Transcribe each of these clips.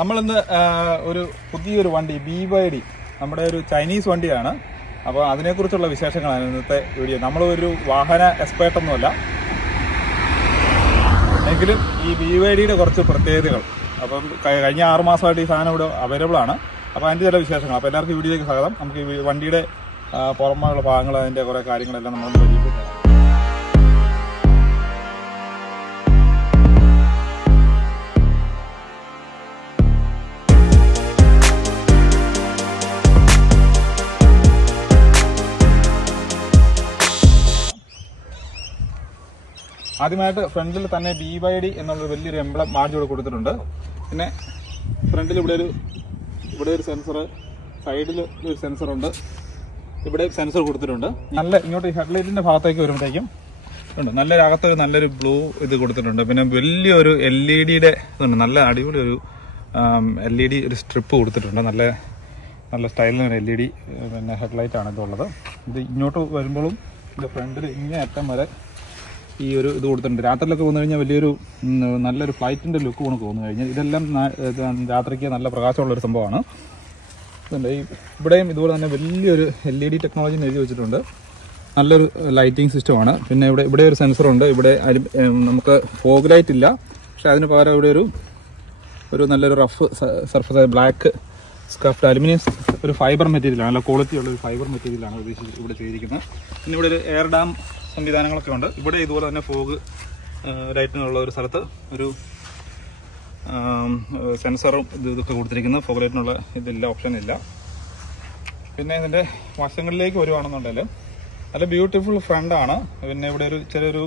നമ്മളിന്ന് ഒരു പുതിയൊരു വണ്ടി BYD നമ്മുടെ ഒരു ചൈനീസ് വണ്ടിയാണ്. അപ്പോൾ അതിനെക്കുറിച്ചുള്ള വിശേഷങ്ങളാണ് ഇന്നത്തെ വീഡിയോ. നമ്മളൊരു വാഹന എക്സ്പേർട്ടൊന്നുമല്ല, എങ്കിലും ഈ BYDയുടെ കുറച്ച് പ്രത്യേകതകൾ. അപ്പം കഴിഞ്ഞ 6 മാസമായിട്ട് ഈ സാധനം ഇവിടെ അവൈലബിൾ ആണ്. അപ്പോൾ അതിൻ്റെ ചില വിശേഷങ്ങൾ. അപ്പോൾ എല്ലാവർക്കും വീഡിയോയിലേക്ക് സ്വാഗതം. നമുക്ക് ഈ വണ്ടിയുടെ പുറമെയുള്ള ഭാഗങ്ങൾ, അതിൻ്റെ കുറേ കാര്യങ്ങളെല്ലാം നമ്മൾ പരിചയപ്പെട്ടു. ആദ്യമായിട്ട് ഫ്രണ്ടിൽ തന്നെ BYD എന്നുള്ളൊരു വലിയൊരു എംബ്ലം ബാഡ്ജ് ഇവിടെ കൊടുത്തിട്ടുണ്ട്. പിന്നെ ഫ്രണ്ടിൽ ഇവിടെ ഒരു സെൻസർ, സൈഡിൽ ഒരു സെൻസറുണ്ട്, ഇവിടെ സെൻസർ കൊടുത്തിട്ടുണ്ട്. നല്ല ഇങ്ങോട്ട് ഹെഡ്ലൈറ്റിൻ്റെ ഭാഗത്തേക്ക് വരുമ്പോഴത്തേക്കും ഉണ്ട് നല്ലൊരു ബ്ലൂ ഇത് കൊടുത്തിട്ടുണ്ട്. പിന്നെ വലിയൊരു LED ഇതുണ്ട്, നല്ല അടിപൊളി ഒരു LED ഒരു സ്ട്രിപ്പ് കൊടുത്തിട്ടുണ്ട്. നല്ല സ്റ്റൈലിന് LED പിന്നെ ഹെഡ്ലൈറ്റാണ് ഇതുള്ളത്. ഇത് ഇങ്ങോട്ട് വരുമ്പോഴും ഇത് ഫ്രണ്ടിൽ ഇങ്ങനെ അറ്റം വരെ ഈ ഒരു ഇത് കൊടുത്തിട്ടുണ്ട്. രാത്രിയിലൊക്കെ വന്നു കഴിഞ്ഞാൽ നല്ലൊരു ഫ്ലൈറ്റിൻ്റെ ലുക്ക് കൊണ്ട് തോന്നു കഴിഞ്ഞാൽ ഇതെല്ലാം രാത്രിക്ക് നല്ല പ്രകാശമുള്ളൊരു സംഭവമാണ്. ഇവിടെയും ഇതുപോലെ തന്നെ വലിയൊരു LED ടെക്നോളജി എഴുതി വെച്ചിട്ടുണ്ട്. നല്ലൊരു ലൈറ്റിംഗ് സിസ്റ്റമാണ്. പിന്നെ ഇവിടെ ഒരു സെൻസറുണ്ട്. ഇവിടെ നമുക്ക് ഫോഗ് ലൈറ്റ് ഇല്ല, പക്ഷെ അതിന് പകരം ഇവിടെ ഒരു നല്ലൊരു റഫ് സർഫസ് ബ്ലാക്ക് സ്കഫ്ഡ് അലുമിനിയം ഒരു ഫൈബർ മെറ്റീരിയലാണ്, നല്ല ക്വാളിറ്റി ഉള്ള ഒരു ഫൈബർ മെറ്റീരിയലാണ് ഇവിടെ ചെയ്തിരിക്കുന്നത്. പിന്നെ ഇവിടെ ഒരു എയർ ഡാം സംവിധാനങ്ങളൊക്കെ ഉണ്ട്. ഇവിടെ ഇതുപോലെ തന്നെ ഫോഗ് ലൈറ്റിനുള്ള ഒരു സ്ഥലത്ത് ഒരു സെൻസറും ഇതൊക്കെ കൊടുത്തിരിക്കുന്നത്. ഫോഗ് ലൈറ്റിനുള്ള ഇതില്ല, ഓപ്ഷൻ ഇല്ല. പിന്നെ ഇതിൻ്റെ വശങ്ങളിലേക്ക് വരുവാണെന്നുണ്ടെങ്കിൽ നല്ല ബ്യൂട്ടിഫുൾ ഫ്രണ്ടാണ്. പിന്നെ ഇവിടെ ചെറിയൊരു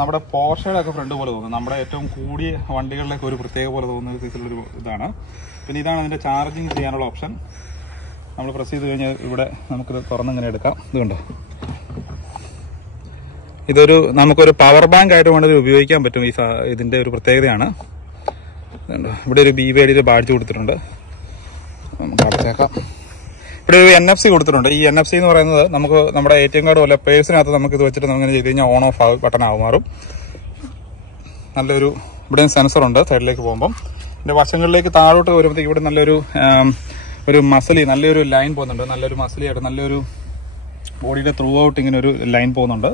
നമ്മുടെ പോർഷയുടെ ഒക്കെ ഫ്രണ്ട് പോലെ തോന്നും. നമ്മുടെ ഏറ്റവും കൂടിയ വണ്ടികളിലേക്ക് ഒരു പ്രത്യേക പോലെ തോന്നുന്ന രീതിയിലുള്ളൊരു ഇതാണ്. പിന്നെ ഇതാണ് ഇതിൻ്റെ ചാർജിങ് ചെയ്യാനുള്ള ഓപ്ഷൻ. നമ്മൾ പ്രസ് ചെയ്ത് കഴിഞ്ഞാൽ ഇവിടെ നമുക്കിത് തുറന്നിങ്ങനെ എടുക്കാം. ഇതുണ്ടോ, നമുക്കൊരു പവർ ബാങ്ക് ആയിട്ട് വേണമെങ്കിൽ ഉപയോഗിക്കാൻ പറ്റും. ഇതിൻ്റെ ഒരു പ്രത്യേകതയാണ്. ഇവിടെ ഒരു BYD ബാഡ്ജ് കൊടുത്തിട്ടുണ്ട്, നമുക്ക് അടച്ചേക്കാം. ഇവിടെ ഒരു NFC കൊടുത്തിട്ടുണ്ട്. ഈ NFC എന്ന് പറയുന്നത് നമുക്ക് നമ്മുടെ ATM കാർഡ് പോലെ പേഴ്സിനകത്ത് നമുക്ക് ഇത് വെച്ചിട്ട് അങ്ങനെ ചെയ്ത് കഴിഞ്ഞാൽ ഓൺ ഓഫ് ബട്ടൺ മാറും. ഇവിടെയും സെൻസറുണ്ട് സൈഡിലേക്ക് പോകുമ്പം. പിന്നെ വശങ്ങളിലേക്ക് താഴോട്ട് വരുമ്പോഴത്തേക്ക് ഇവിടെ നല്ലൊരു നല്ലൊരു ലൈൻ പോകുന്നുണ്ട്. നല്ലൊരു മസിലിയായിട്ട് നല്ലൊരു ബോഡിയുടെ ത്രൂ ഔട്ട് ഇങ്ങനെ ഒരു ലൈൻ പോകുന്നുണ്ട്.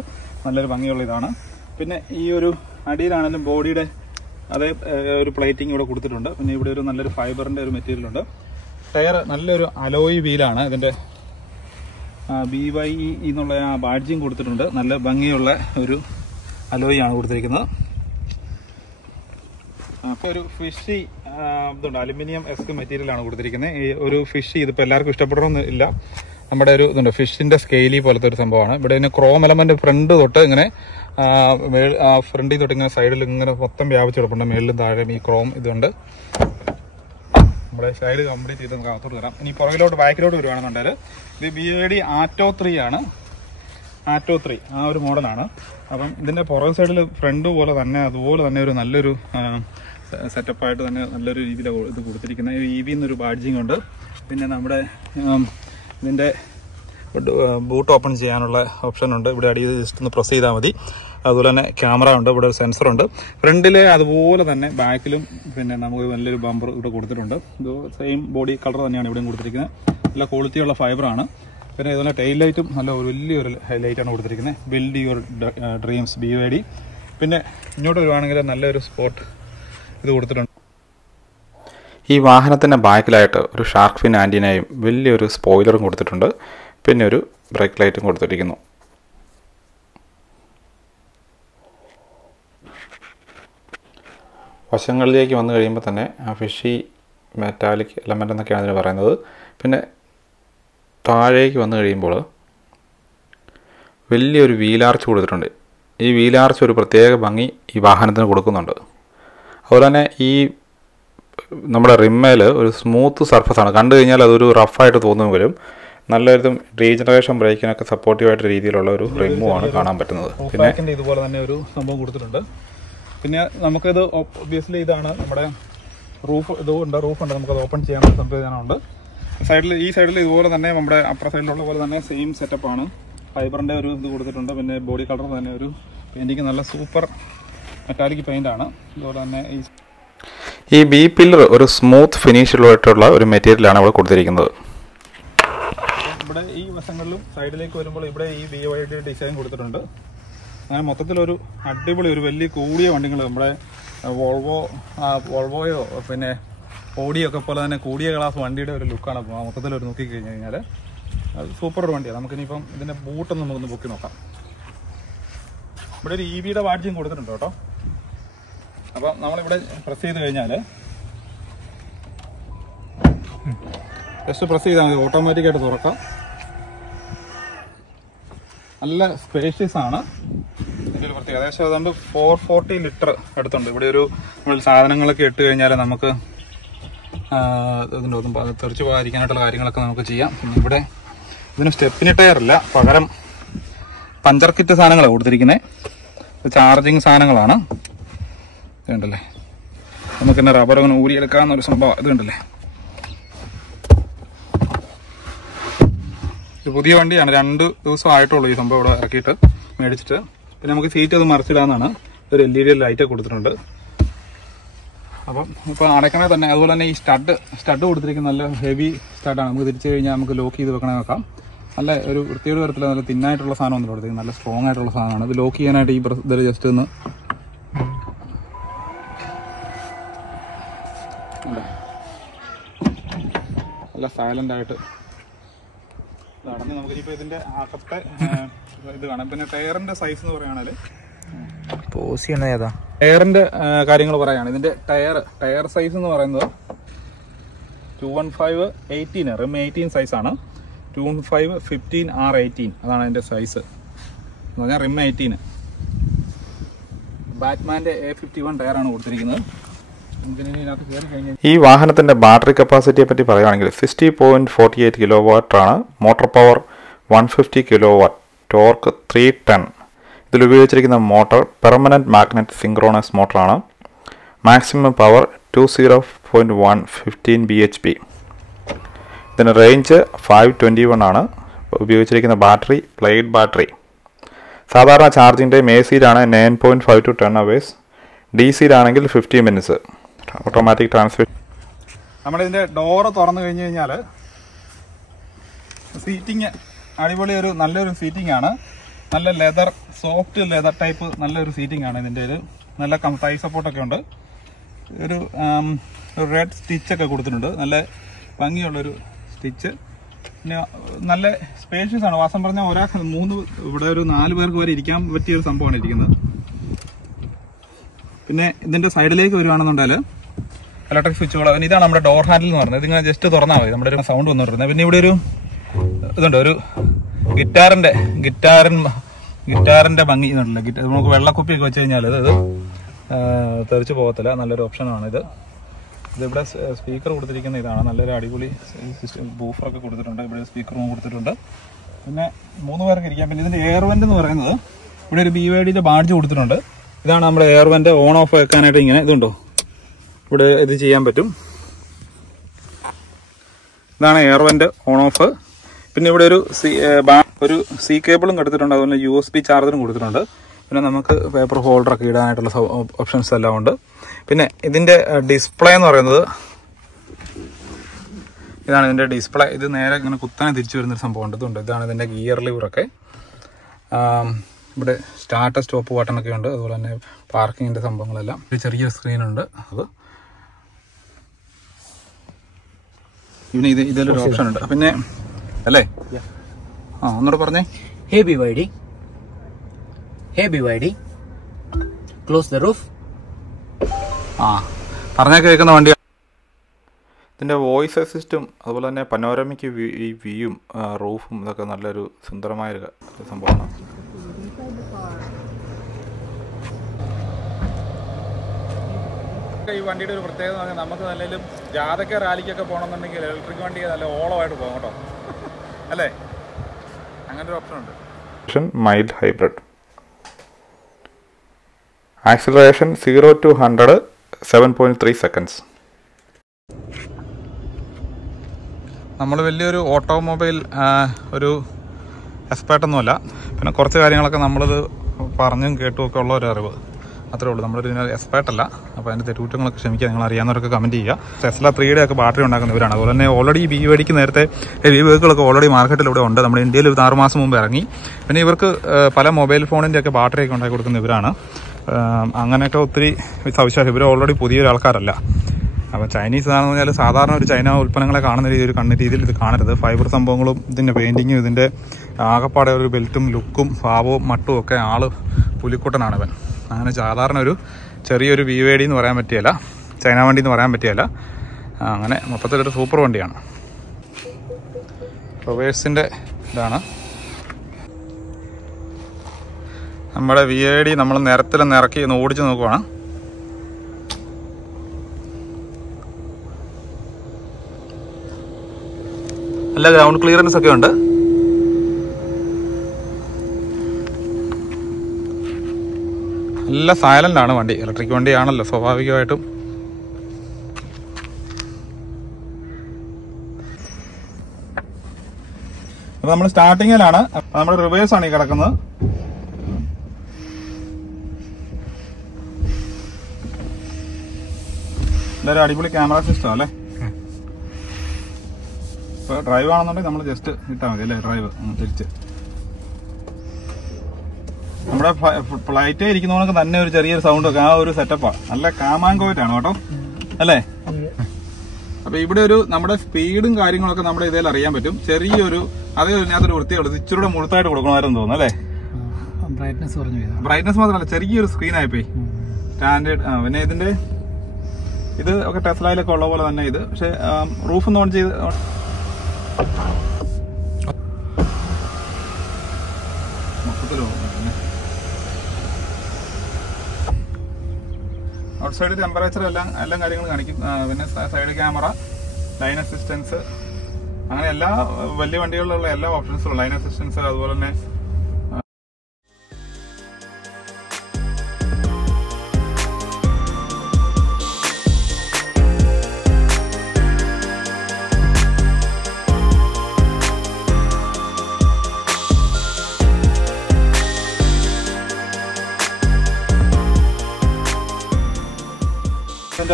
നല്ലൊരു ഭംഗിയുള്ള ഇതാണ്. പിന്നെ ഈ ഒരു അടിയിലാണെങ്കിലും ബോഡിയുടെ അതേ ഒരു പ്ലേറ്റിംഗ് ഇവിടെ കൊടുത്തിട്ടുണ്ട്. പിന്നെ ഇവിടെ ഒരു നല്ലൊരു ഫൈബറിൻ്റെ ഒരു മെറ്റീരിയൽ ഉണ്ട്. ടയർ നല്ലൊരു അലോയ് വീലാണ്. ഇതിൻ്റെ BYE എന്നുള്ള ആ ബാഡ്ജിങ് കൊടുത്തിട്ടുണ്ട്. നല്ല ഭംഗിയുള്ള ഒരു അലോയ് ആണ് കൊടുത്തിരിക്കുന്നത്. അപ്പോൾ ഒരു ഫിഷി ഇതുണ്ട്, അലുമിനിയം മെറ്റീരിയലാണ് കൊടുത്തിരിക്കുന്നത്. ഈ ഒരു ഫിഷ് ഇതിപ്പോൾ എല്ലാവർക്കും ഇഷ്ടപ്പെടണമെന്ന് ഇല്ല. നമ്മുടെ ഇതുണ്ട് ഫിഷിന്റെ സ്കെയിലി പോലത്തെ ഒരു സംഭവമാണ്. ഇവിടെ തന്നെ ക്രോം എലമെന്റ് ഫ്രണ്ട് തൊട്ട് ഇങ്ങനെ ഫ്രണ്ടിൽ തൊട്ട് ഇങ്ങനെ സൈഡിൽ ഇങ്ങനെ മൊത്തം വ്യാപിച്ച് കിടപ്പുണ്ട്. മേളിലും താഴെയും ഈ ക്രോം ഇതുണ്ട്. നമ്മുടെ സൈഡ് കംപ്ലീറ്റ് ചെയ്ത് നമുക്ക് അകത്തോട്ട് വരാം. ഇനി ബാക്കിലോട്ട് വരുവാണെന്നുണ്ടെങ്കിൽ ഇത് BYD Atto 3 ആണ്. Atto 3 ആ ഒരു മോഡലാണ്. അപ്പം ഇതിന്റെ പുറകു സൈഡിൽ ഫ്രണ്ട് പോലെ തന്നെ അതുപോലെ തന്നെ ഒരു നല്ലൊരു സെറ്റപ്പായിട്ട് തന്നെ നല്ലൊരു രീതിയിൽ ഇത് കൊടുത്തിരിക്കുന്നത്. EV എന്നൊരു ബാഡ്ജിങ് ഉണ്ട്. പിന്നെ നമ്മുടെ ഇതിൻ്റെ ബൂട്ട് ഓപ്പൺ ചെയ്യാനുള്ള ഓപ്ഷൻ ഉണ്ട്. ഇവിടെ അടിയിൽ ജസ്റ്റ് ഒന്ന് പ്രസ് ചെയ്താൽ മതി. അതുപോലെ തന്നെ ക്യാമറ ഉണ്ട്. ഇവിടെ ഒരു സെൻസറുണ്ട് ഫ്രണ്ടിൽ. അതുപോലെ തന്നെ ബാക്കിലും പിന്നെ നമുക്ക് നല്ലൊരു ബമ്പർ ഇവിടെ കൊടുത്തിട്ടുണ്ട്. ഇത് സെയിം ബോഡി കളർ തന്നെയാണ് ഇവിടെയും കൊടുത്തിരിക്കുന്നത്. നല്ല ക്വാളിറ്റിയുള്ള ഫൈബറാണ്. പിന്നെ ഇതുപോലെ ടെയിൽ ലൈറ്റും വലിയൊരു ലൈറ്റാണ് കൊടുത്തിരിക്കുന്നത്. Build your dreams BYD. പിന്നെ ഇങ്ങോട്ട് വരുവാണെങ്കിൽ നല്ലൊരു സ്പോട്ട് ഇത് കൊടുത്തിട്ടുണ്ട്. ഈ വാഹനത്തിൻ്റെ ബാക്കിലായിട്ട് ഒരു ഷാർക്ക് ഫിൻ ആൻറ്റിനയും വലിയൊരു സ്പോയിലറും കൊടുത്തിട്ടുണ്ട്. പിന്നെ ഒരു ബ്രേക്ക് ലൈറ്റും കൊടുത്തിരിക്കുന്നു. വശങ്ങളിലേക്ക് വന്നു കഴിയുമ്പോൾ തന്നെ ആ ഫിഷി മെറ്റാലിക് എലമെൻ്റ് എന്നൊക്കെയാണ് അതിന് പറയുന്നത്. പിന്നെ താഴേക്ക് വന്നു കഴിയുമ്പോൾ വലിയൊരു വീലാർച്ച് കൊടുത്തിട്ടുണ്ട്. ഈ വീലാർച്ച് ഒരു പ്രത്യേക ഭംഗി ഈ വാഹനത്തിന് കൊടുക്കുന്നുണ്ട്. അതുപോലെ തന്നെ ഈ നമ്മുടെ റിമ്മേൽ ഒരു സ്മൂത്ത് സർഫസാണ്. കണ്ടു കഴിഞ്ഞാൽ അതൊരു റഫായിട്ട് തോന്നുമെങ്കിലും നല്ലൊരു റീജനറേഷൻ ബ്രേക്കിനൊക്കെ സപ്പോർട്ടീവായിട്ട് രീതിയിലുള്ള ഒരു റിമ്മുമാണ് കാണാൻ പറ്റുന്നത്. പിന്നെ ഇതുപോലെ തന്നെ ഒരു സംഭവം കൊടുത്തിട്ടുണ്ട്. പിന്നെ നമുക്കിത് ഒബ്വിയസ്ലി ഇതാണ് നമ്മുടെ റൂഫുണ്ട്. നമുക്കത് ഓപ്പൺ ചെയ്യാനുള്ള സംവിധാനമുണ്ട്. ഈ സൈഡിൽ ഇതുപോലെ തന്നെ നമ്മുടെ അപ്പുറ സൈഡിലുള്ള പോലെ തന്നെ സെയിം സെറ്റപ്പാണ്. ഫൈബറിൻ്റെ ഒരു ഇത് കൊടുത്തിട്ടുണ്ട്. പിന്നെ ബോഡി കളർ തന്നെ ഒരു പെയിൻറ്റിങ് നല്ല സൂപ്പർ മെറ്റാലിക് പെയിൻ്റാണ്. അതുപോലെ തന്നെ ഈ ബി പില്ലർ ഒരു സ്മൂത്ത് ഫിനിഷിലായിട്ടുള്ള ഒരു മെറ്റീരിയലാണ് ഇവിടെ കൊടുത്തിരിക്കുന്നത്. ഇവിടെ ഈ വശങ്ങളിലും സൈഡിലേക്ക് വരുമ്പോൾ ഇവിടെ ഈ BYD ഡിസൈൻ കൊടുത്തിട്ടുണ്ട്. അങ്ങനെ മൊത്തത്തിലൊരു അടിപൊളി ഒരു വലിയ കൂടിയ വണ്ടികൾ നമ്മുടെ വോൾവോയോ പിന്നെ ഓഡിയോ ഒക്കെ പോലെ തന്നെ കൂടിയ ക്ലാസ് വണ്ടിയുടെ ഒരു ലുക്കാണ് മൊത്തത്തിലൊരു നോക്കിക്കഴിഞ്ഞ് കഴിഞ്ഞാൽ സൂപ്പർ ഒരു വണ്ടിയാണ്. നമുക്കിനിയിപ്പം ഇതിൻ്റെ ബൂട്ടൊന്ന് നമുക്കൊന്ന് പൊക്കി നോക്കാം. ഇവിടെ ഒരു EVയുടെ ബാഡ്ജിങ് കൊടുത്തിട്ടുണ്ട് കേട്ടോ. അപ്പം നമ്മളിവിടെ പ്രസ് ചെയ്ത് കഴിഞ്ഞാൽ ജസ്റ്റ് പ്രസ് ചെയ്താൽ മതി, ഓട്ടോമാറ്റിക്കായിട്ട് തുറക്കാം. നല്ല സ്പേഷ്യസ് ആണ് ഇതിൻ്റെ ഒരു പ്രത്യേകത. ഏകദേശം അതുകൊണ്ട് 440 ലിറ്റർ അടുത്തുണ്ട്. ഇവിടെ ഒരു നമ്മൾ സാധനങ്ങളൊക്കെ ഇട്ട് കഴിഞ്ഞാൽ നമുക്ക് ഇതിൻ്റെ ഒന്നും തെറിച്ച് പോകാതിരിക്കാനായിട്ടുള്ള കാര്യങ്ങളൊക്കെ നമുക്ക് ചെയ്യാം. പിന്നെ ഇവിടെ ഇതിന് സ്റ്റെപ്പിന് ടയറില്ല, പകരം പഞ്ചർ കിറ്റ് സാധനങ്ങളാണ് കൊടുത്തിരിക്കുന്നത്. ചാർജിങ് സാധനങ്ങളാണ്. ഇതുണ്ടല്ലേ, നമുക്ക് തന്നെ റബ്ബർ അങ്ങനെ ഊരിയെടുക്കാവുന്ന ഒരു സംഭവം. ഇത് കണ്ടല്ലേ, ഇത് പുതിയ വണ്ടിയാണ്, 2 ദിവസം ആയിട്ടുള്ളൂ ഈ സംഭവം ഇവിടെ ഇറക്കിയിട്ട് മേടിച്ചിട്ട്. പിന്നെ നമുക്ക് സീറ്റ് അത് മറിച്ചിടാന്നാണ്. ഒരു LED ലൈറ്റ് കൊടുത്തിട്ടുണ്ട്. അപ്പം ഇപ്പോൾ അടയ്ക്കണേ തന്നെ അതുപോലെ തന്നെ ഈ സ്റ്റഡ് കൊടുത്തിരിക്കുന്ന നല്ല ഹെവി സ്റ്റഡാണ്. നമുക്ക് തിരിച്ചു കഴിഞ്ഞാൽ നമുക്ക് ലോക്ക് ചെയ്ത് വെക്കണേ വെക്കാം. നല്ല ഒരു വൃത്തിയുടെ തരത്തിൽ നല്ല തിന്നായിട്ടുള്ള സാധനം ഒന്നും കൊടുത്തിരിക്കുന്നത്, നല്ല സ്ട്രോങ് ആയിട്ടുള്ള സാധനമാണ്. ഇത് ലോക്ക് ചെയ്യാനായിട്ട് ഈ ഇതിൽ ജസ്റ്റ് ഒന്ന് നല്ല സൈലന്റ് ആയിട്ട് അടഞ്ഞ് നമുക്കിപ്പോൾ ഇതിന്റെ അകത്തെ ഇത് കാണാം. പിന്നെ ടയറിന്റെ സൈസ് എന്ന് പറയുകയാണെങ്കിൽ ടയറിന്റെ കാര്യങ്ങൾ പറയുകയാണ്. ഇതിന്റെ ടയർ സൈസ് എന്ന് പറയുന്നത് 215/18 റിം 18 സൈസാണ്. 215/15R18 അതാണ് അതിന്റെ സൈസ് എന്ന് പറഞ്ഞാൽ റിം 18. ബാറ്റ്മാന്റെ A51 ടയറാണ് കൊടുത്തിരിക്കുന്നത്. ഈ വാഹനത്തിന്റെ ബാറ്ററി കപ്പാസിറ്റിയെ പറ്റി പറയുകയാണെങ്കിൽ 60.48 kW ആണ്. Motor power 150 kW, torque 310. ഇതിൽ ഉപയോഗിച്ചിരിക്കുന്ന മോട്ടോർ പെർമനന്റ് മാഗ്നറ്റ് സിങ്ക്രോണസ് മോട്ടറാണ്. Maximum power 20.115 bhp. ഇതിന് റേഞ്ച് 521 ആണ്. ഉപയോഗിച്ചിരിക്കുന്ന ബാറ്ററി പ്ലേറ്റ് ബാറ്ററി. സാധാരണ ചാർജിങ് ടൈം AC-യിലാണ് 9.5 to 10 hours, DC-യിലാണെങ്കിൽ 50 minutes. Automatic transmission. നമ്മളിതിൻ്റെ ഡോറ് തുറന്നു കഴിഞ്ഞ് കഴിഞ്ഞാൽ സീറ്റിങ് അടിപൊളി നല്ലൊരു സീറ്റിംഗ് ആണ്. നല്ല ലെതർ, സോഫ്റ്റ് ലെതർ ടൈപ്പ് നല്ലൊരു സീറ്റിംഗ് ആണ്. ഇതിൻ്റെ ഒരു നല്ല തൈ സപ്പോർട്ടൊക്കെ ഉണ്ട്. ഒരു റെഡ് സ്റ്റിച്ചൊക്കെ കൊടുത്തിട്ടുണ്ട്, നല്ല ഭംഗിയുള്ളൊരു സ്റ്റിച്ച്. പിന്നെ നല്ല സ്പേഷ്യസ് ആണ്. വാസം പറഞ്ഞാൽ ഒരാൾക്ക് 3 ഇവിടെ ഒരു 4 പേർക്ക് വരെ ഇരിക്കാൻ പറ്റിയൊരു സംഭവമാണ് ഇരിക്കുന്നത്. പിന്നെ ഇതിൻ്റെ സൈഡിലേക്ക് വരുവാണെന്നുണ്ടെങ്കിൽ ഇലക്ട്രിക് സ്വിച്ചുകൾ. പിന്നെ ഇതാണ് നമ്മുടെ ഡോർ ഹാൻഡിൽ എന്ന് പറഞ്ഞത്. ഇതിങ്ങനെ ജസ്റ്റ് തുറന്നാൽ മതി, നമ്മുടെ ഒരു സൗണ്ട് വന്നുകൊണ്ടിരുന്നത്. പിന്നെ ഇവിടെ ഒരു ഇതുണ്ട്, ഒരു ഗിറ്റാറിന്റെ ഭംഗി ഇതുണ്ടല്ലോ. നമുക്ക് വെള്ളക്കുപ്പിയൊക്കെ വെച്ച് കഴിഞ്ഞാൽ ഇത് തെറിച്ച് പോകത്തില്ല. നല്ലൊരു ഓപ്ഷനാണ് ഇത്. ഇതിവിടെ സ്പീക്കർ കൊടുത്തിരിക്കുന്ന ഇതാണ്. നല്ലൊരു അടിപൊളി ബൂഫറൊക്കെ കൊടുത്തിട്ടുണ്ട്. ഇവിടെ സ്പീക്കറും കൊടുത്തിട്ടുണ്ട്. പിന്നെ 3 പേർക്ക് ഇരിക്കാം. പിന്നെ ഇതിന്റെ എയർ വെന്റ് എന്ന് പറയുന്നത് ഇവിടെ ഒരു BYD ബാഡ്ജ് കൊടുത്തിട്ടുണ്ട്. ഇതാണ് നമ്മുടെ എയർ വെന്റ്. ഓൺ ഓഫ് വെക്കാനായിട്ട് ഇങ്ങനെ ഇതുണ്ടോ, ഇവിടെ ഇത് ചെയ്യാൻ പറ്റും. ഇതാണ് എയർ വെന്റ് ഓൺ ഓഫ്. പിന്നെ ഇവിടെ ഒരു C കേബിളും കൊടുത്തിട്ടുണ്ട്. അതുപോലെ USB ചാർജറും കൊടുത്തിട്ടുണ്ട്. പിന്നെ നമുക്ക് പേപ്പർ ഹോൾഡറൊക്കെ ഇടാനായിട്ടുള്ള ഓപ്ഷൻസ് എല്ലാം ഉണ്ട്. പിന്നെ ഇതിന്റെ ഡിസ്പ്ലേ എന്ന് പറയുന്നത് ഇതാണ്. ഇതിന്റെ ഡിസ്പ്ലേ ഇത് നേരെ ഇങ്ങനെ കുത്തനെ തിരിച്ചു വരുന്നൊരു സംഭവം ഉണ്ട്. ഇതുണ്ട്, ഇതാണ് ഇതിന്റെ ഗിയർ ലിവറൊക്കെ. ഇവിടെ സ്റ്റാർട്ട് സ്റ്റോപ്പ് ബട്ടണൊക്കെ ഉണ്ട്. അതുപോലെ തന്നെ പാർക്കിങ്ങിന്റെ സംഭവങ്ങളെല്ലാം. ഒരു ചെറിയ സ്ക്രീനുണ്ട്. അത് പിന്നെ ഇതിലൊരു ഓപ്ഷൻ ഉണ്ട്. പിന്നെ അല്ലേ, ഒന്നുകൂടെ പറഞ്ഞേ. Hey BYD, close the roof. പറഞ്ഞാൽ കേൾക്കുന്ന വണ്ടി. ഇതിൻ്റെ വോയിസ് അസിസ്റ്റും അതുപോലെ തന്നെ പനോരമിക് ഈ വ്യൂയും റൂഫും ഇതൊക്കെ നല്ലൊരു സുന്ദരമായൊരു സംഭവമാണ്. ഈ വണ്ടിയുടെ ഒരു പ്രത്യേകത പറഞ്ഞാൽ നമുക്ക് നല്ലെങ്കിലും ജാഥയ്ക്ക് റാലിക്കൊക്കെ പോകണമെന്നുണ്ടെങ്കിൽ ഇലക്ട്രിക് വണ്ടി നല്ല ഓളമായിട്ട് പോകും കേട്ടോ, അല്ലേ? അങ്ങനെ ഒരു ഓപ്ഷൻ ഉണ്ട്. Mild hybrid. Acceleration 0 to 100 7.3 seconds. നമ്മൾ വലിയൊരു ഓട്ടോമൊബൈൽ ഒരു എക്സ്പേർട്ടൊന്നുമല്ല. പിന്നെ കുറച്ച് കാര്യങ്ങളൊക്കെ നമ്മളിത് പറഞ്ഞും കേട്ടുമൊക്കെ ഉള്ള ഒരു അറിവ്. അത്രേ ഉള്ളൂ. നമ്മളൊരു എക്സ്പേർട്ട് അല്ല. അപ്പോൾ അതിൻ്റെ തെറ്റുകുറ്റങ്ങളൊക്കെ ക്ഷമിക്കുക. നിങ്ങൾ അറിയാവുന്നവരൊക്കെ കമൻറ്റ് ചെയ്യുക. ടെസ്ല 3യുടെ ഒക്കെ ബാറ്ററി ഉണ്ടാക്കുന്നവരാണ്. അതുപോലെ തന്നെ ഓൾറെഡി BYDക്ക് നേരത്തെ BYDകളൊക്കെ ഓൾറെഡി മാർക്കറ്റിലൂടെ ഉണ്ട്. നമ്മുടെ ഇന്ത്യയിൽ ഒരു 6 മാസം മുമ്പ് ഇറങ്ങി. പിന്നെ ഇവർക്ക് പല മൊബൈൽ ഫോണിൻ്റെ ഒക്കെ ബാറ്ററിയൊക്കെ ഉണ്ടാക്കി കൊടുക്കുന്ന ഇവരാണ്. അങ്ങനെയൊക്കെ ഒത്തിരി സവിശേഷം. ഇവർ ഓൾറെഡി പുതിയൊരു ആൾക്കാരല്ല. അപ്പോൾ ചൈനീസ് ആണെന്ന് പറഞ്ഞാൽ സാധാരണ ഒരു ചൈന ഉൽപ്പന്നങ്ങളെ കാണുന്ന രീതിയിൽ ഇത് കാണരുത്. ഫൈബർ സംഭവങ്ങളും ഇതിൻ്റെ പെയിൻറ്റിങ്ങും ഇതിൻ്റെ ആകപ്പാടെ ഒരു ബെൽറ്റും ലുക്കും ഭാവവും മട്ടും ഒക്കെ ആള് പുലിക്കുട്ടനാണ് ഇവൻ. അങ്ങനെ സാധാരണ ഒരു ചെറിയൊരു BYD എന്ന് പറയാൻ പറ്റിയല്ല, ചൈന വണ്ടി എന്ന് പറയാൻ പറ്റിയല്ല. അങ്ങനെ മൊത്തത്തിലൊരു സൂപ്പർ വണ്ടിയാണ്. റിവേഴ്സിൻ്റെ ഇതാണ് നമ്മുടെ BYD. നമ്മൾ നിരത്തിലൊന്ന് ഇറക്കി ഒന്ന് ഓടിച്ച് നോക്കുവാണ്. നല്ല ഗ്രൗണ്ട് ക്ലിയറൻസ് ഒക്കെ ഉണ്ട്. നല്ല സൈലന്റ് ആണ് വണ്ടി. ഇലക്ട്രിക് വണ്ടിയാണല്ലോ സ്വാഭാവികമായിട്ടും. അപ്പൊ നമ്മൾ സ്റ്റാർട്ടിങ്ങിലാണ്. നമ്മുടെ റിവേഴ്സ് ആണ് ഈ കിടക്കുന്നത്. ഇതൊരു അടിപൊളി ക്യാമറ സിസ്റ്റം അല്ലേ. ഇപ്പോൾ ഡ്രൈവ് ആണെന്നുണ്ടെങ്കിൽ നമ്മൾ ജസ്റ്റ് ഇട്ടാൽ മതി അല്ലേ. ഡ്രൈവ് തിരിച്ച് നമ്മുടെ ഫ്ലൈറ്റ് ഇരിക്കുന്നവനൊക്കെ തന്നെ ഒരു ചെറിയൊരു സൗണ്ട് ഒക്കെ ആ ഒരു സെറ്റപ്പാണ്. നല്ല കാമാങ്കോയിട്ടാണ് കേട്ടോ അല്ലേ. അപ്പൊ ഇവിടെ ഒരു നമ്മുടെ സ്പീഡും കാര്യങ്ങളൊക്കെ നമ്മുടെ ഇതിൽ അറിയാൻ പറ്റും. ചെറിയൊരു അതേ ഇതിനകത്തൊരു വൃത്തിയുള്ളത് ഇച്ചിരൂടെ മുഴുത്തായിട്ട് കൊടുക്കണമായിരുന്നു തോന്നുന്നു അല്ലേ. ബ്രൈറ്റ്നസ് മാത്രമല്ല ചെറിയൊരു സ്ക്രീൻ ആയിപ്പോയി സ്റ്റാൻഡേർഡ്. പിന്നെ ഇതിന്റെ ഇത് ഒക്കെ ടെസ്ലയിലൊക്കെ ഉള്ള പോലെ തന്നെ ഇത്. പക്ഷെ റൂഫ് ഒന്ന് ഓൺ ചെയ്ത് മൊത്തത്തിലോ ഔട്ട് സൈഡ് ടെമ്പറേച്ചർ എല്ലാം കാര്യങ്ങളും കാണിക്കും. പിന്നെ സൈഡ് ക്യാമറ, ലൈൻ അസിസ്റ്റൻസ്, അങ്ങനെ എല്ലാ വലിയ വണ്ടികളിലുള്ള എല്ലാ ഓപ്ഷൻസും ലൈൻ അസിസ്റ്റൻസ്. അതുപോലെ തന്നെ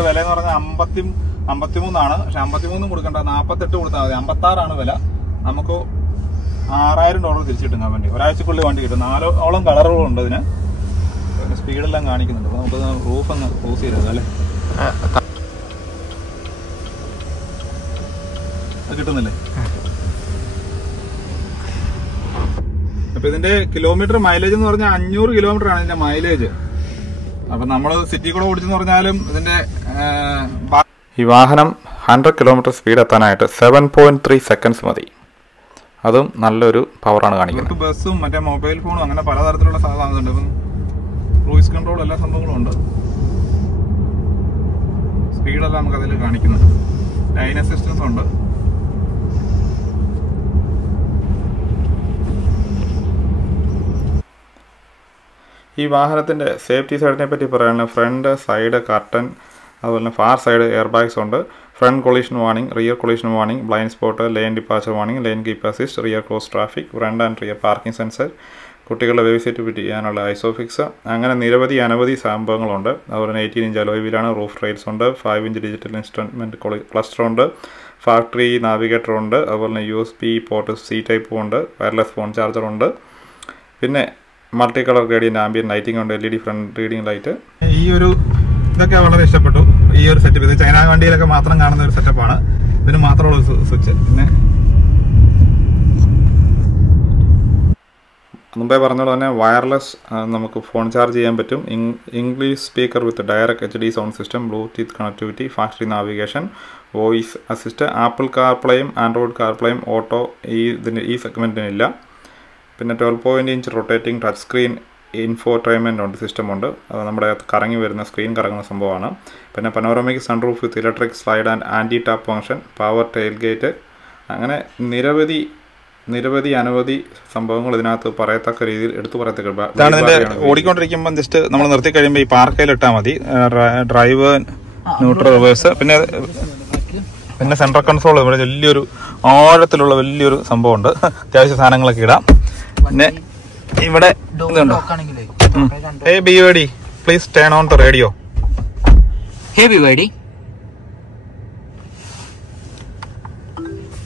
വില എന്ന് പറഞ്ഞാൽ 53 പക്ഷെ 53 കൊടുക്കണ്ട, 48 കൊടുത്താൽ മതി. 56 വില. നമുക്ക് $6000 തിരിച്ചു കിട്ടും വണ്ടി. ഒരാഴ്ചക്കുള്ളിൽ വണ്ടി കിട്ടും. 4ഓളം കളറുകളുണ്ട് ഇതിന്. സ്പീഡെല്ലാം കാണിക്കുന്നുണ്ട്. അപ്പൊ നമുക്ക് റൂഫ് അങ്ങ് ക്ലോസ് ചെയ്തത് അല്ലേ. അത് കിട്ടുന്നില്ലേ. അപ്പൊ ഇതിന്റെ കിലോമീറ്റർ മൈലേജ് എന്ന് പറഞ്ഞാൽ 500 കിലോമീറ്റർ ആണ് ഇതിന്റെ മൈലേജ്. അപ്പൊ നമ്മള് സിറ്റി കൂടെ ഓടിച്ചെന്ന് പറഞ്ഞാലും ഇതിന്റെ ഈ വാഹനം 100 കിലോമീറ്റർ സ്പീഡ് എത്താനായിട്ട് 7.3 സെക്കൻഡ്സ് മതി. അതും നല്ലൊരു പവറാണ് കാണിക്കുന്നത്. ബസ്സും മറ്റേ മൊബൈൽ ഫോണും അങ്ങനെ പലതരത്തിലുള്ള സാധനങ്ങളുണ്ട്. ഇപ്പം ക്രൂയിസ് കൺട്രോൾ എല്ലാ സംഭവങ്ങളും ഉണ്ട്. സ്പീഡെല്ലാം നമുക്ക് അതിൽ കാണിക്കുന്നുണ്ട്. ലൈൻ അസിസ്റ്റൻസ് ഉണ്ട്. ഈ വാഹനത്തിൻ്റെ സേഫ്റ്റി സൈഡിനെ പറ്റി പറയുകയാണെങ്കിൽ ഫ്രണ്ട് സൈഡ് കർട്ടൻ, അതുപോലെ തന്നെ ഫാർ സൈഡ് എയർ ബാഗ്സ് ഉണ്ട്. Front collision warning, rear collision warning, blind spot, lane departure warning, lane keep assist, rear cross traffic, front and rear parking sensor, കുട്ടികളുടെ വേവിസെറ്റ് ഫിറ്റ് ചെയ്യാനുള്ള Isofix, അങ്ങനെ അനവധി സംഭവങ്ങളുണ്ട്. അതുപോലെ തന്നെ 18 ഇഞ്ച് അലോയ് വീലാണ്. റൂഫ് റെയിൽസ് ഉണ്ട്. 5 ഇഞ്ച് ഡിജിറ്റൽ ഇൻസ്ട്രുമെൻറ്റ് ക്ലസ്റ്റർ ഉണ്ട്. ഫാക്ടറി നാവിഗേറ്റർ ഉണ്ട്. അതുപോലെ തന്നെ USB പോർട്ട് C ടൈപ്പും ഉണ്ട്. വയർലെസ് ഫോൺ ചാർജർ ഉണ്ട്. പിന്നെ multi colour gradient ambient lighting ഉണ്ട്. LED front reading light. ഈ ഒരു ഇതൊക്കെ വളരെ ഇഷ്ടപ്പെട്ടു. ഈ ഒരു സെറ്റപ്പ് ഇത് ചൈന വണ്ടിയിലൊക്കെ മാത്രം കാണുന്ന ഒരു സെറ്റപ്പാണ്. ഇതിന് മാത്രമുള്ള സ്വിച്ച്. പിന്നെ മുമ്പേ പറഞ്ഞതുപോലെ തന്നെ വയർലെസ് നമുക്ക് ഫോൺ ചാർജ് ചെയ്യാൻ പറ്റും. English speaker with direct HD sound system, Bluetooth connectivity, factory navigation, voice assist, Apple കാർപ്ലേയും ആൻഡ്രോയിഡ് കാർപ്ലേയും ഓട്ടോ ഈ സെഗ്മെൻറ്റിനില്ല. പിന്നെ 12 inch rotating touch screen infotainment ഉണ്ട്, സിസ്റ്റമുണ്ട്. അത് നമ്മുടെ കറങ്ങി വരുന്ന സ്ക്രീൻ കറങ്ങുന്ന സംഭവമാണ്. പിന്നെ panoramic sunroof with electric slide and anti trap function, power tailgate, അങ്ങനെ അനവധി സംഭവങ്ങൾ ഇതിനകത്ത് പറയത്തക്ക രീതിയിൽ എടുത്തു പറയത്തക്ക. ഇതാണ് ഇതിന്റെ ഓടിക്കൊണ്ടിരിക്കുമ്പോൾ ജസ്റ്റ് നമ്മൾ നിർത്തി കഴിയുമ്പോൾ ഈ പാർക്കയിൽ ഇട്ടാൽ മതി. ഡ്രൈവ്, ന്യൂട്രൽ, റിവേഴ്സ്, പിന്നെ സെൻട്രൽ കൺസോൾ. ഇവിടെ വലിയൊരു ആഴത്തിലുള്ള വലിയൊരു സംഭവമുണ്ട്. അത്യാവശ്യ സാധനങ്ങളൊക്കെ ഇടാം. പിന്നെ ഇവിടെ BYD please turn on the radio. Hey BYD.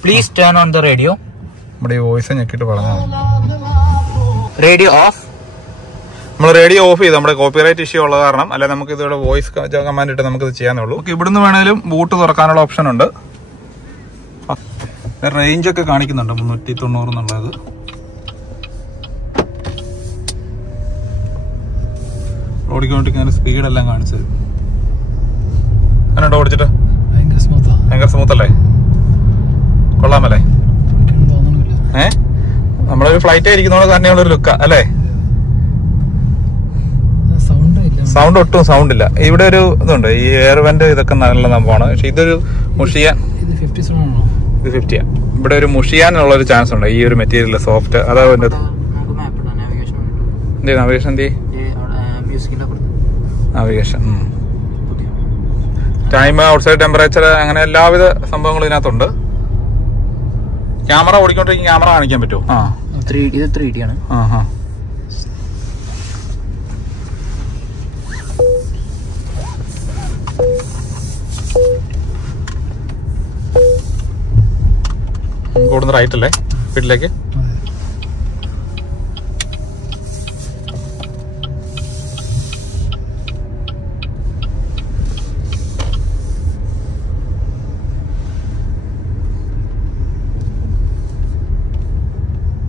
Please turn on the radio. നമ്മുടെ ഈ വോയിസ് ഞെക്കിട്ട് പറഞ്ഞാൽ Radio off. നമ്മൾ റേഡിയോ ഓഫ് ചെയ്ത് നമ്മുടെ കോപ്പിറൈറ്റ് ഇഷ്യൂ ഉള്ള കാരണം അല്ലെ നമുക്ക് ഇതിവിടെ വോയിസ് കമാൻഡ് ഇട്ട് നമുക്കിത് ചെയ്യാനുള്ളൂ. ഇവിടുന്ന് വേണേലും ബൂട്ട് തുറക്കാനുള്ള ഓപ്ഷൻ ഉണ്ട്. റേഞ്ച് ഒക്കെ കാണിക്കുന്നുണ്ട് 390 എന്നുള്ളത്. ഓടിക്കൊണ്ടിരിക്കുന്ന സ്പീഡെല്ലാം കാണിച്ചത് അങ്ങനെ ഓടിച്ചിട്ട് ഭയങ്കര സ്മൂത്ത് അല്ലേ? കൊള്ളാമല്ലേ? നമ്മളൊരു ഫ്ലൈറ്റ് ആയിരിക്കുന്നോണ്ട് തന്നെയുള്ളൊരു ലുക്കാ അല്ലേ? സൗണ്ട് ഒട്ടും സൗണ്ട് ഇല്ല. ഇവിടെ ഒരു ഇതുണ്ട്, ഈ എയർ വെന്റ് ഇതൊക്കെ നല്ല സംഭവമാണ്. പക്ഷെ ഇതൊരു മുഷിയാൻ, ഇത് 50. ഇവിടെ ഒരു മുഷിയാനുള്ള ഒരു ചാൻസ് ഉണ്ട് ഈ ഒരു മെറ്റീരിയൽ സോഫ്റ്റ്. അതാ വേണ്ടത്. Navigation navigation time, outside temperature, അങ്ങനെ എല്ലാവിധ സംഭവങ്ങളും ഇതിനകത്തുണ്ട്. ക്യാമറ ഓടിക്കൊണ്ടിരിക്കും, ക്യാമറ കാണിക്കാൻ പറ്റുമോ? ഇത് 3D ആണ്. കൂടുന്ന റൈറ്റ് അല്ലേ വീട്ടിലേക്ക്?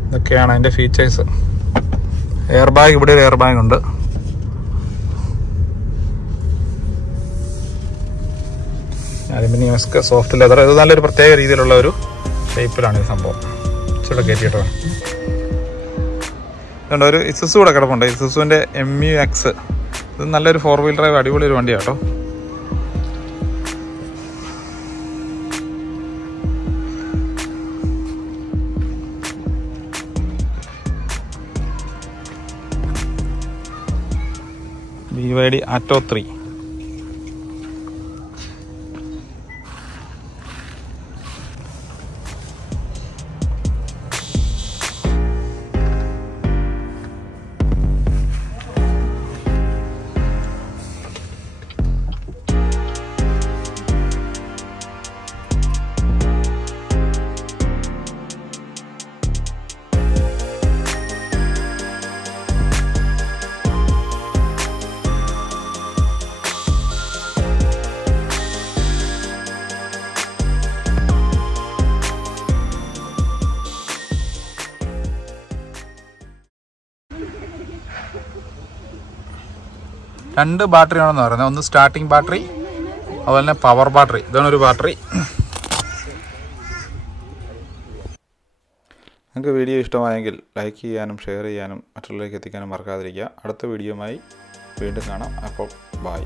ഇതൊക്കെയാണ് അതിന്റെ ഫീച്ചേഴ്സ്. എയർ ബാഗ്, ഇവിടെ ഒരു എയർ ബാഗ് ഉണ്ട്. Aluminium soft leather. ഇത് നല്ലൊരു പ്രത്യേക രീതിയിലുള്ള ഒരു ഷേപ്പിലാണ് ഈ സംഭവം. ഇച്ചിരി കയറ്റിയിട്ടോ. ഇതുണ്ട്, ഒരു ഇസുസു കൂടെ കിടപ്പുണ്ട്. ഇസുസുവിന്റെ MUX. ഇത് നല്ലൊരു 4 വീൽ ഡ്രൈവ് അടിപൊളി ഒരു വണ്ടിയാണ് കേട്ടോ. BYD Atto 3. രണ്ട് ബാറ്ററി ആണെന്ന് പറയുന്നത്. ഒന്ന് സ്റ്റാർട്ടിങ് ബാറ്ററി, അതുപോലെ തന്നെ പവർ ബാറ്ററി. ഇതാണ് ഒരു ബാറ്ററി. നിങ്ങൾക്ക് വീഡിയോ ഇഷ്ടമായെങ്കിൽ ലൈക്ക് ചെയ്യാനും ഷെയർ ചെയ്യാനും മറ്റുള്ളവരിലേക്ക് എത്തിക്കാനും മറക്കാതിരിക്കുക. അടുത്ത വീഡിയോയുമായി വീണ്ടും കാണാം. അപ്പോൾ ബൈ.